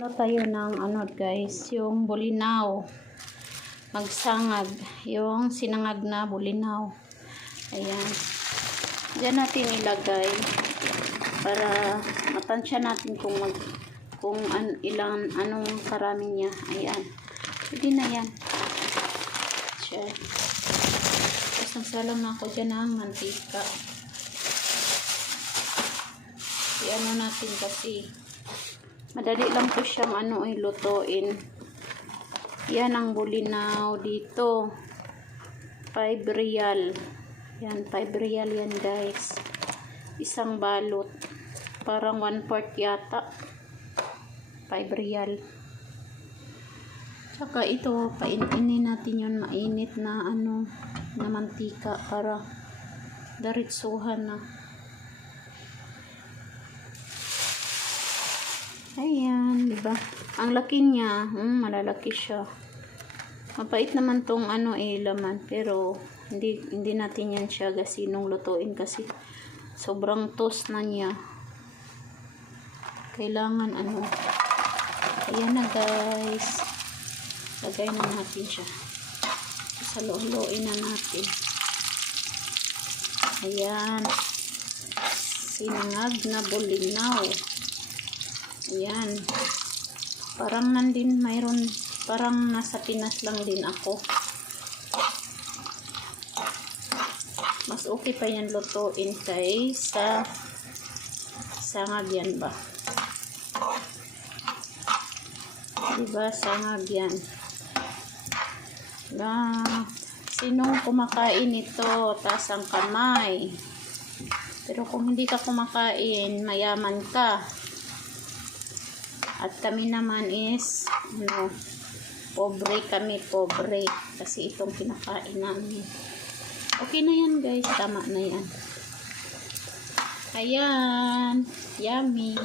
Ano tayo ng ano guys, yung bulinaw. Magsangag. Yung sinangag na bulinaw. Ayan. Diyan natin ilagay para matansya natin kung anong karami niya. Ayan. Pwede na yan. Siya. Tapos nagsalang na ako dyan ng mantika. I-ano natin kasi madali lang po siyang lutuin. Yan ang bulinaw dito. 5 real. Yan, 5 real yan guys. Isang balot. Parang 1/4 yata. 5 real. Tsaka ito, paininin natin yun mainit na na mantika para diretsuhan na. Ayan, diba? Ang laki niya, malalaki siya. Mapait naman tong laman, pero hindi natin yan siya gasinong lutuin kasi sobrang toast na niya. Kailangan ayan na guys. Lagay na natin siya. Saluin na natin. Ayan. Sinangag na bulinaw. Ayan. Parang parang nasa Pinas lang din ako. Mas okay pa yan lutuin kaysa sangag yan ba? Diba sangag yan? Sinong kumakain ito? Taas ang kamay. Pero kung hindi ka kumakain, mayaman ka. At kami naman is pobre kami, pobre. Kasi itong kinakain namin. Okay na yan guys, tama na yan. Ayan, yummy.